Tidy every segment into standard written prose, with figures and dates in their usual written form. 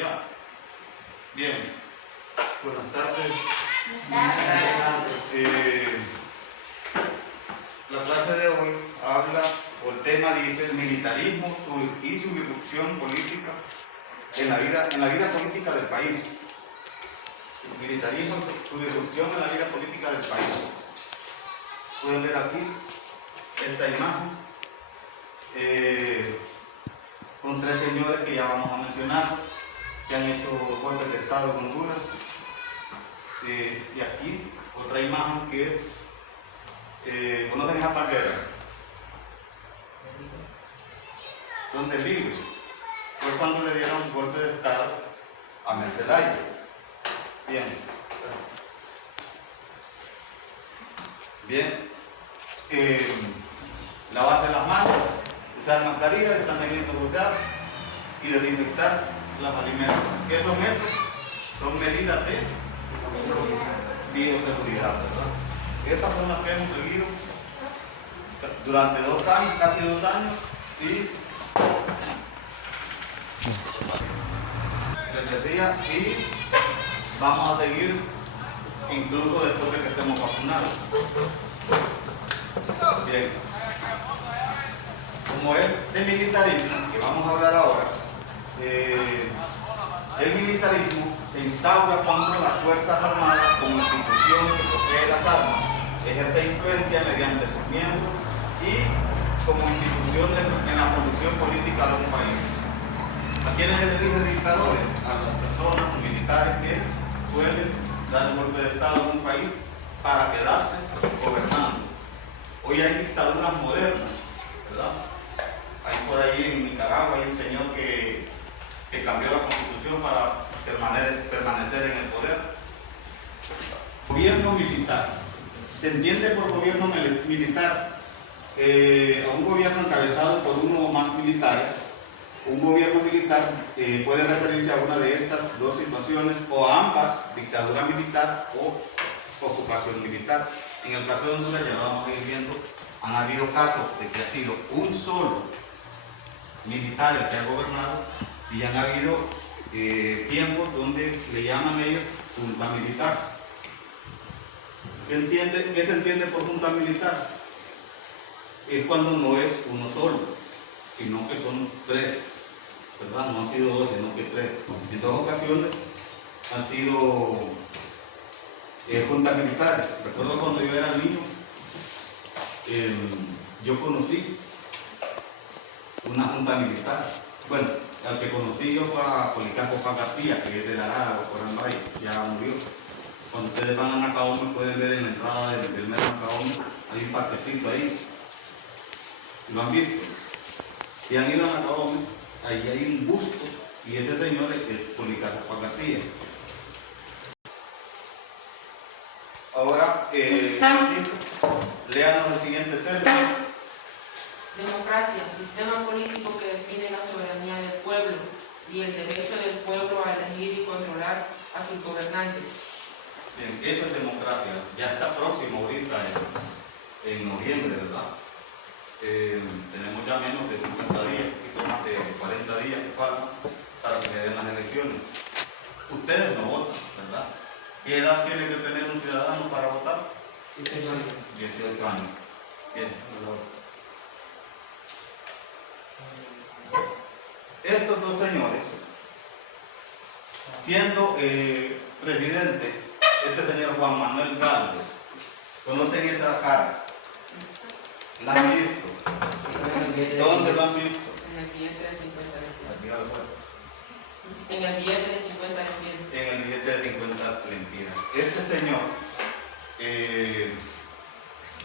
¿Ya? Bien. Buenas tardes. La clase de hoy habla, o el tema dice, el militarismo y su irrupción política en la vida política del país. El militarismo y su irrupción en la vida política del país. Pueden ver aquí esta imagen con tres señores que ya vamos a mencionar, que han hecho golpes de Estado en Honduras. Y aquí otra imagen que es, ¿conocen esa bandera? Donde vive. Fue cuando le dieron un golpe de Estado a Mercedes. Bien. Bien. Lavarse las manos, usar mascarilla, distanciamiento social y desinfectar las alimentos. ¿Qué son esos? Son medidas de bioseguridad, ¿verdad? Estas son las que hemos seguido durante 2 años, casi 2 años, y les decía, y vamos a seguir incluso después de que estemos vacunados. Bien. Como es de militarismo, que vamos a hablar ahora, el militarismo se instaura cuando las Fuerzas Armadas, como institución que posee las armas, ejerce influencia mediante sus miembros y como institución en la conducción política de un país. ¿A quiénes se les dice dictadores? A las personas, los militares que suelen dar un golpe de Estado en un país para quedarse gobernando. Hoy hay dictaduras modernas, ¿verdad? Hay por ahí en Nicaragua, hay un señor que cambió la constitución para permanecer en el poder. Gobierno militar. Se entiende por gobierno militar a un gobierno encabezado por uno o más militares. Un gobierno militar puede referirse a una de estas dos situaciones o a ambas, dictadura militar o ocupación militar. En el caso de Honduras, ya lo vamos a ir viendo, han habido casos de que ha sido un solo militar el que ha gobernado y han habido tiempos donde le llaman a ellos junta militar. ¿Qué se entiende por junta militar? Es cuando no es uno solo, sino que son 3, ¿verdad? No han sido 2, sino que 3. En 2 ocasiones han sido juntas militares. Recuerdo cuando yo era niño, yo conocí una junta militar. Bueno, al que conocí yo fue a Policarpo García, que es de la Arada, por Ambay, ya murió. Cuando ustedes van a Nacaome pueden ver en la entrada del metro Nacaome, hay un parquecito ahí. ¿Lo han visto? Si han ido a Nacaome, ahí hay un busto y ese señor es Policarpo García. Ahora, léanos el siguiente término. Democracia, sistema político que define la soberanía del pueblo y el derecho del pueblo a elegir y controlar a sus gobernantes. Bien, eso es democracia. Ya está próximo ahorita en noviembre, ¿verdad? Tenemos ya menos de 50 días, un poquito más de 40 días que faltan para que se den las elecciones. Ustedes no votan, ¿verdad? ¿Qué edad tiene que tener un ciudadano para votar? 18 años. 18 años. Bien. Estos dos señores, siendo presidente, este señor Juan Manuel Gálvez, ¿conocen esa cara? ¿La han visto? ¿Dónde lo han visto? En el billete de 50 lempiras. Aquí En el billete de 50 lempiras. en el billete de 50 lempiras. Este señor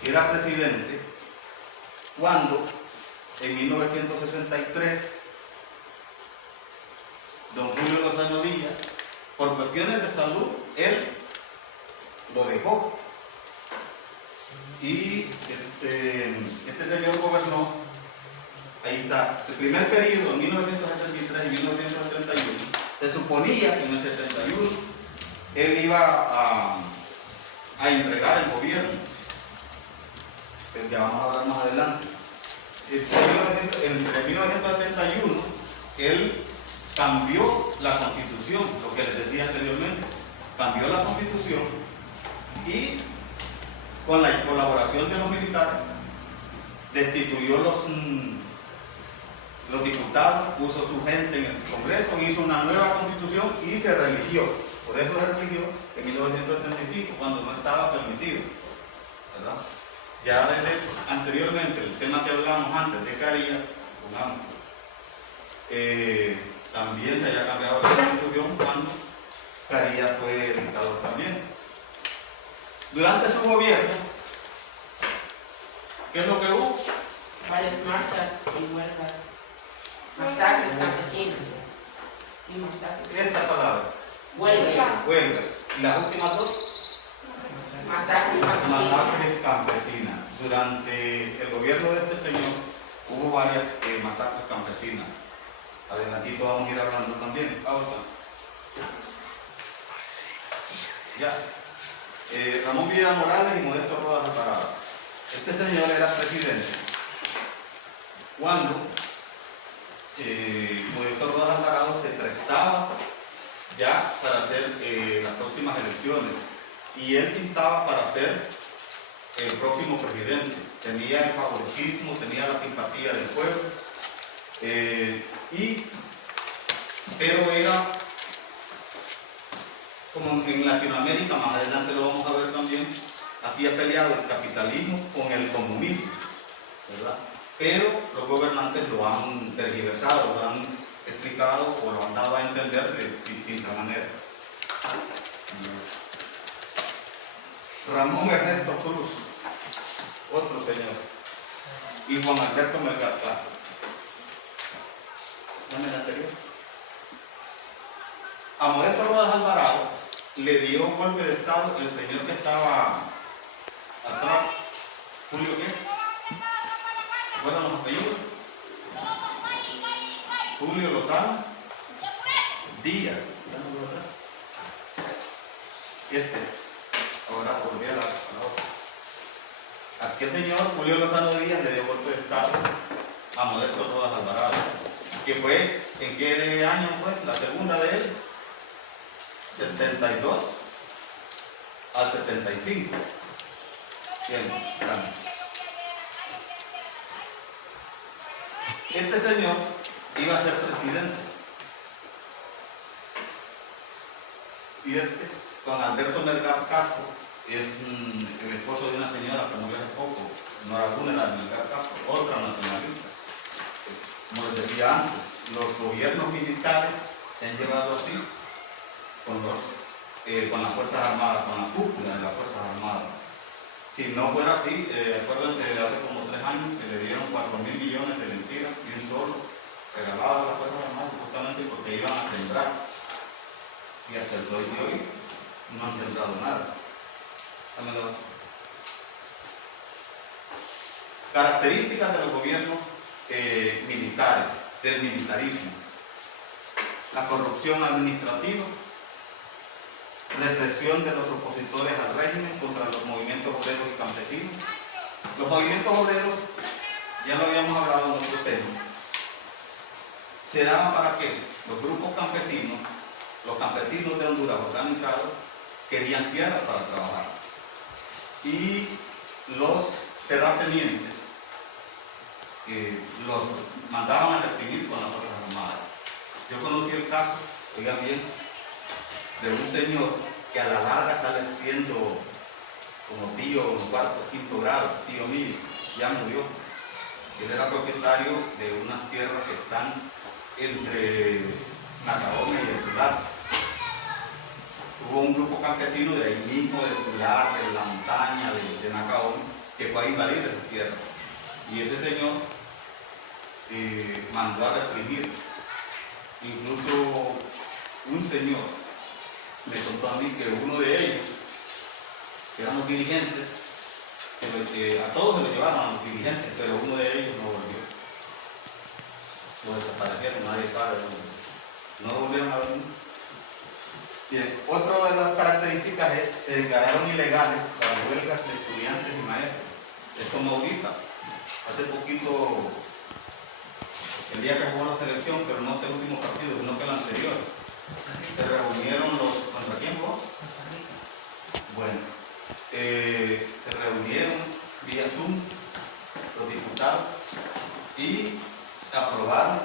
era presidente cuando en 1963 don Julio Lozano Díaz, por cuestiones de salud, él lo dejó. Y este señor gobernó, ahí está, el primer periodo en 1973 y 1971. Se suponía que en el 71 él iba a entregar el gobierno, que ya vamos a hablar más adelante. Entre 1971 él cambió la Constitución, lo que les decía anteriormente, cambió la Constitución y con la colaboración de los militares destituyó los diputados, puso su gente en el Congreso, hizo una nueva Constitución y se religió. Por eso se religió en 1975, cuando no estaba permitido, ¿verdad? Ya desde anteriormente, el tema que hablamos antes de Carías, también se haya cambiado la Constitución cuando Carías fue dictador también. Durante su gobierno, ¿qué es lo que hubo? Varias marchas y huelgas, masacres campesinas y masacres. Esta palabra. Huelgas. Huelgas. ¿Y las últimas dos? Masacres campesinas. Masacres campesinas. Durante el gobierno de este señor hubo varias masacres campesinas. Adelantito vamos a ir hablando también. Pausa. Ya. Ramón Villa Morales y Modesto Rodas Alvarado. Este señor era presidente cuando Modesto Rodas Alvarado se prestaba ya para hacer las próximas elecciones y él pintaba para ser el próximo presidente. Tenía el favoritismo, tenía la simpatía del pueblo, pero era como en Latinoamérica, más adelante lo vamos a ver también, aquí ha peleado el capitalismo con el comunismo, ¿verdad? Pero los gobernantes lo han tergiversado, lo han explicado o lo han dado a entender de distinta manera. Ramón Ernesto Cruz, otro señor, y Juan Alberto Melgar Castro. Dame la anterior. A Modesto Rodas Alvarado le dio golpe de estado el señor que estaba atrás, Julio ¿qué? ¿Recuerdan los apellidos? Julio Lozano Díaz. Ahora volví a la otra. Aquel señor Julio Lozano Díaz le dio golpe de estado a Modesto Rodas Alvarado, que fue, ¿en qué año fue? La segunda de él, del 72 al 75. Bien, grande. Este señor iba a ser presidente. Y Juan Alberto Melgar Castro, es el esposo de una señora que murió hace poco, Norabuena Melgar Castro, otra nacionalista. Como les decía antes, los gobiernos militares se han llevado así con las Fuerzas Armadas, con la cúpula de las Fuerzas Armadas. Si no fuera así, acuérdense de hace como 3 años que le dieron 4.000 millones de lempiras y un solo regalado a las Fuerzas Armadas justamente porque iban a sembrar. Y hasta el día de hoy no han sembrado nada. Dámelo. Características de los gobiernos militares, del militarismo: la corrupción administrativa, represión de los opositores al régimen contra los movimientos obreros y campesinos. Los movimientos obreros, ya lo habíamos hablado en otro tema, se daban para que los grupos campesinos, los campesinos de Honduras organizados, querían tierras para trabajar. Y los terratenientes los mandaban a reprimir con las Fuerzas Armadas. Yo conocí el caso, oigan bien, de un señor que a la larga sale siendo como tío, 4º, 5º grado, tío mío, ya murió. Él era propietario de unas tierras que están entre Nacaome y el Tular. Hubo un grupo campesino de ahí mismo, del Tular, de la montaña, de Nacaome, que fue a invadir esas tierras. Y ese señor mandó a reprimir. Incluso un señor me contó a mí que uno de ellos, que eran los dirigentes, a todos se lo llevaron a los dirigentes, pero uno de ellos no volvió. Lo desaparecieron, nadie sabe dónde. No volvieron a ver. Bien, otra de las características es que se declararon ilegales para huelgas de estudiantes y maestros. Es como ahorita. Hace poquito el día que jugó la selección, pero no este último partido, sino que el anterior. Se reunieron los... ¿Contra quién jugó? Bueno, se reunieron vía Zoom los diputados y aprobaron,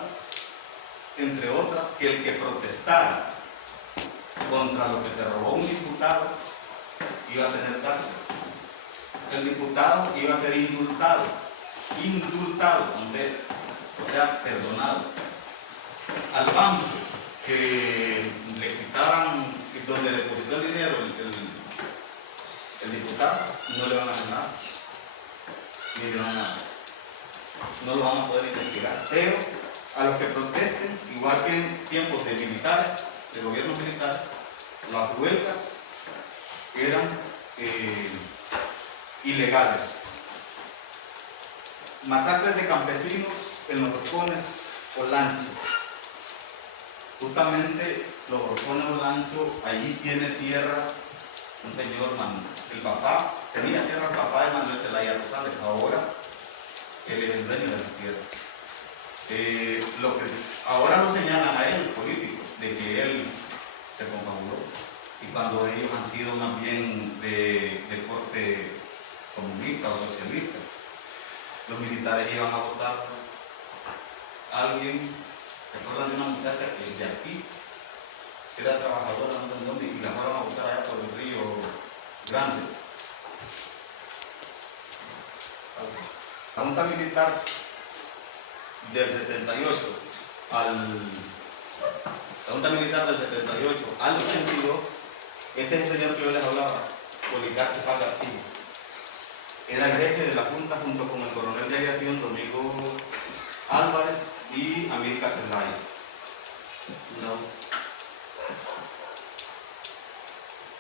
entre otras, que el que protestara contra lo que se robó un diputado iba a tener cárcel. El diputado iba a ser indultado, hombre, o sea, perdonado. Al banco que le quitaran, donde depositó el dinero el diputado, no le van a hacer nada, ni le van a nada. No lo van a poder investigar, pero a los que protesten, igual que en tiempos de militares, de gobiernos militares, las huelgas eran ilegales. Masacres de campesinos en los Rocones Olancho. Justamente los Rocones Olancho, allí tiene tierra un señor, el papá, tenía tierra el papá de Manuel Zelaya Rosales, ahora él es el dueño de la tierra. Lo que ahora lo señalan a él, los políticos, de que él se confabuló, y cuando ellos han sido más bien de corte comunista o socialista, los militares iban a votar a alguien. ¿Recuerdan de una muchacha que de aquí era trabajadora no sé en dónde, y la fueron a votar allá por el río Grande? La Junta Militar del 78 la Junta Militar del 78 al 82, este es el señor que yo les hablaba, Policarpo Paz García, era el jefe de la Junta junto con el coronel de aviación Domingo Álvarez y Amílcar Zelaya.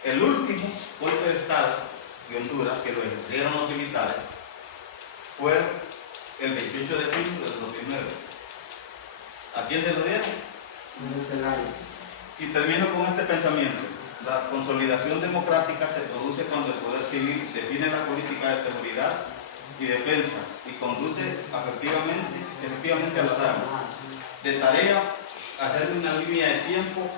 El último golpe de Estado de Honduras que lo ejercieron los militares fue el 28 de junio del 2009. ¿A quién se lo dieron? Y termino con este pensamiento. La consolidación democrática se produce cuando el poder civil define la política de seguridad y defensa y conduce efectivamente a las armas. De tarea, hacerle una línea de tiempo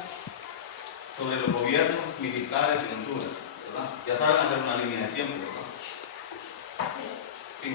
sobre los gobiernos militares en Honduras, ¿verdad? Ya saben hacer una línea de tiempo, ¿verdad? Sí.